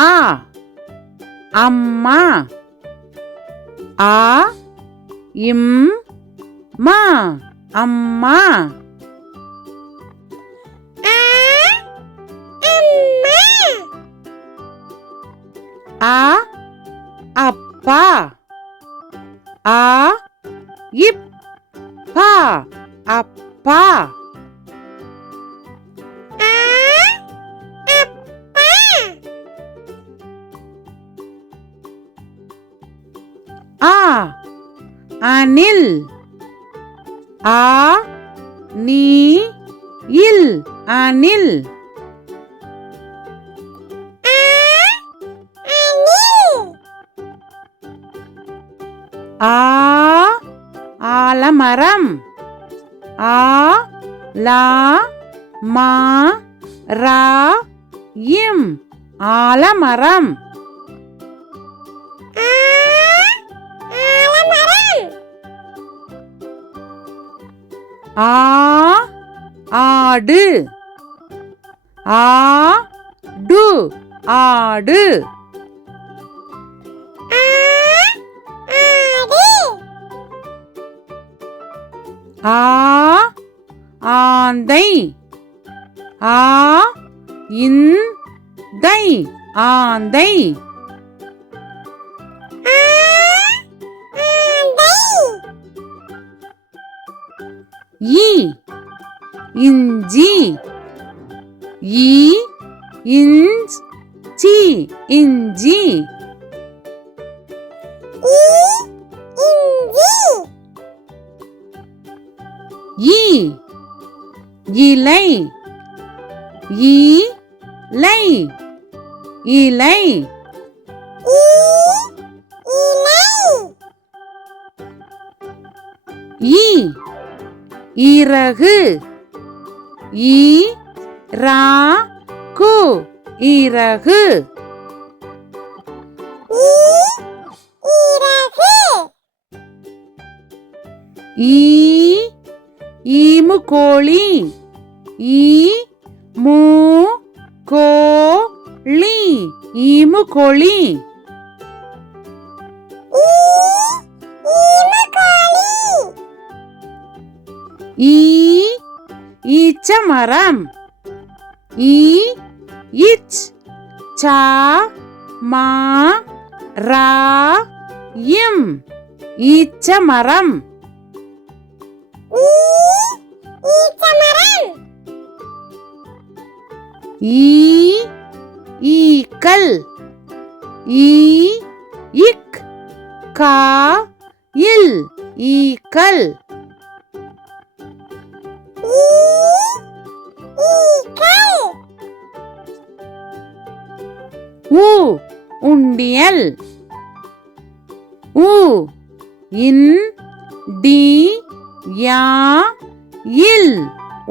ஆ அம்மா. ஆ இம் மா அம்மா. ஆ அப்பா. ஆ இப்பா அப்பா. ஆ அணில். ஆ நீ இல் அணில். ஆ ஆலமரம். ஆ லா மா ரா இம் ஆலமரம். ஆ ஆடு. ஆ டு ஆடு. ஆ ஆந்தை. ஆ இந்தை ஆந்தை. ஈ இஞ்சி. ஈ இஞ்சி இஞ்சி. ஈ இலை. இலை இலை. ஈ இறகு. ஈ ரா கு இறகு. ஈ ஈமுக்கோழி. ஈ மூ கோழி ஈமுக்கோழி. ஈ ஈச்சமரம். ஈ இச் சா மா ரா இம் ஈச்சமரம். ஈ ஈக்கள். ஈ இக் கா இல் ஈக்கள். ஊ உண்டியல். ஊ இன் டி யா இல்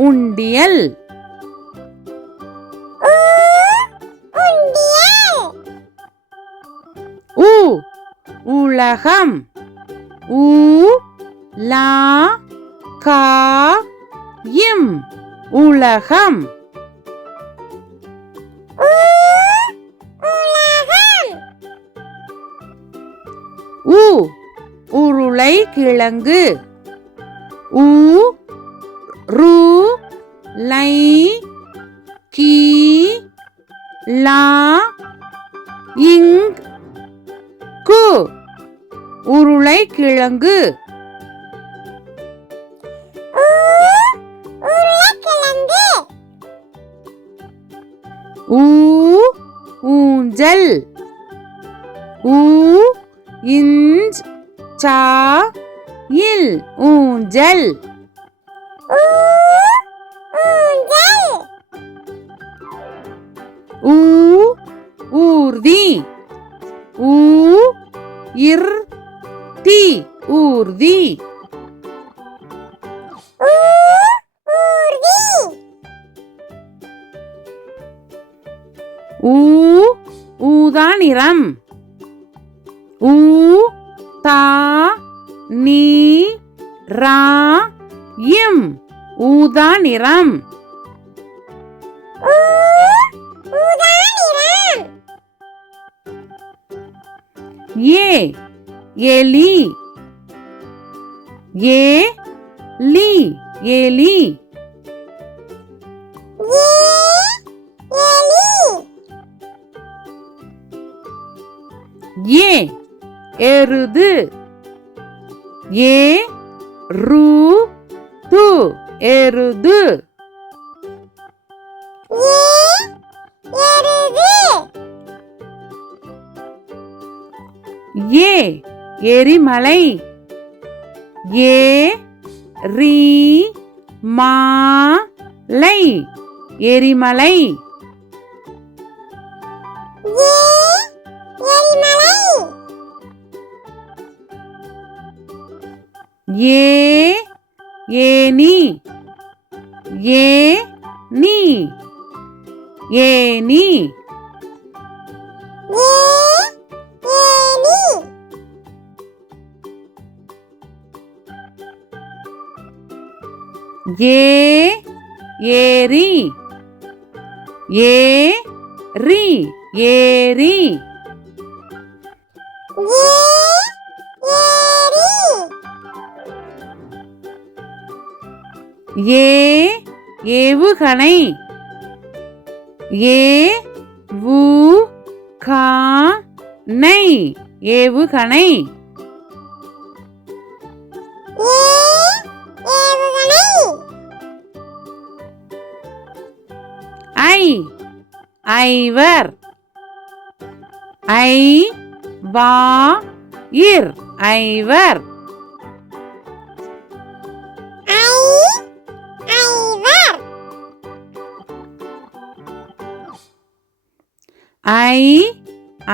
உண்டியல். ஊ உலகம். ஊ லா கா இம் உலகம். ஊ உருளை கிழங்கு. ஊ ரு லை கி லா இங் கு உருளை கிழங்கு. ஊ ஊஞ்சல். ஊ இஞ்ச் சா இல் ஊஞ்சல். ஊ ஊர்தி. ஊ இர் தி ஊர்தி. ஊ ஊதா நிறம். ஊ தா நீ ரா இம் ஊதா நிறம். ஏ எலி ஏலி எலி ஏ எருது ஏருது எருது ஏ எரிமலை ஏரிமலை எரிமலை ஏனி ஏனி ஏனி ஏரி ஏரி ஏரி ஏவுகணை ஏவுகணை ஏவுகணை ஐவர் ஐவாயிர் ஐவர்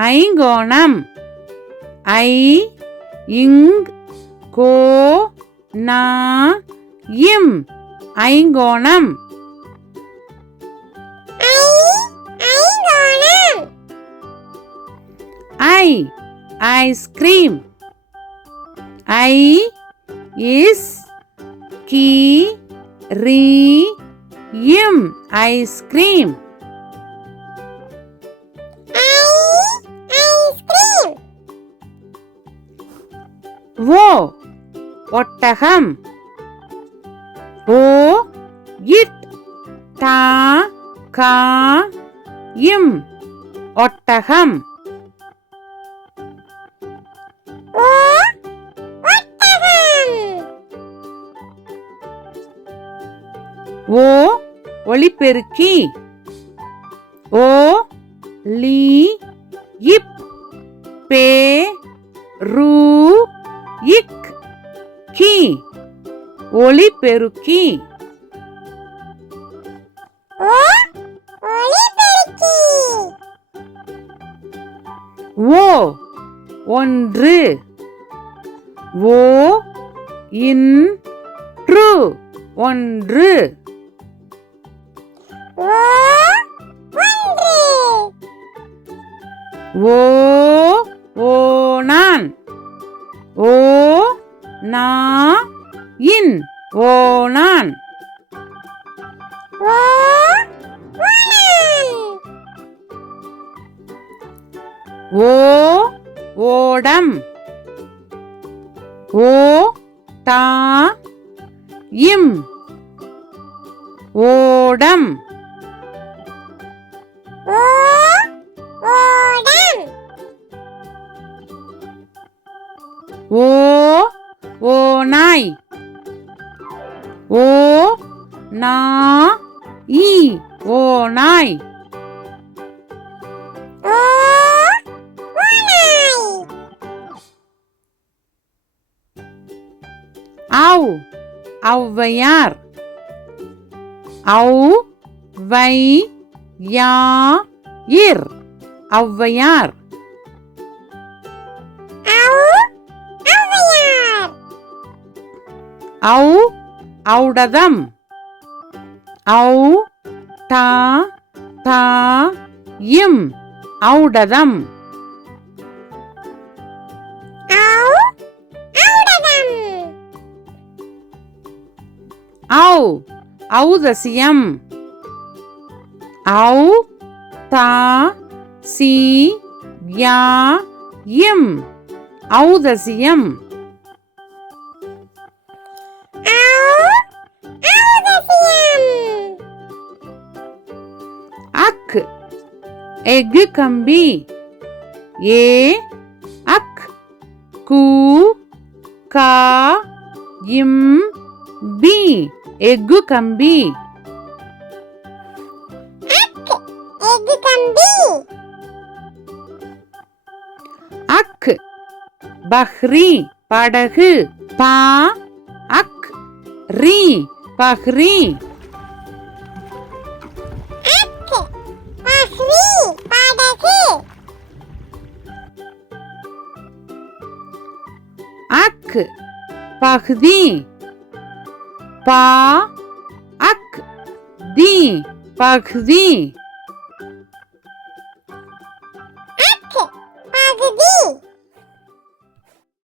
ஐங்கோணம் ஐங்கோணம் ஐஸ்கிரீம் ஐஸ்கிரீம் ஓ ஒட்டகம் ஒட்டகம் ஓ ஒளிபெருக்கி ஒளிபெருக்கி ஓ ஒன்று இன்று ஒன்று ஓணான் ஓணான் ஓடம் ஓடம் ஓநாய் ஓநாய் ஔவையார் ஔவையார் ஔடதம் ஔடதம் ஔதசியம் ஔதசியம் ஔதசியம் ஔதசியம். அக் எஃகு கம்பி ஏ அக் கு கா இம் பி எஃகு கம்பி எஃகு கம்பி. அக் பஹ்ரி படகு பா அக் ரி பஹ்ரி பஹ்ரி படகு. அக் பஹ்தி பா அக் தி பஹ்தி அக்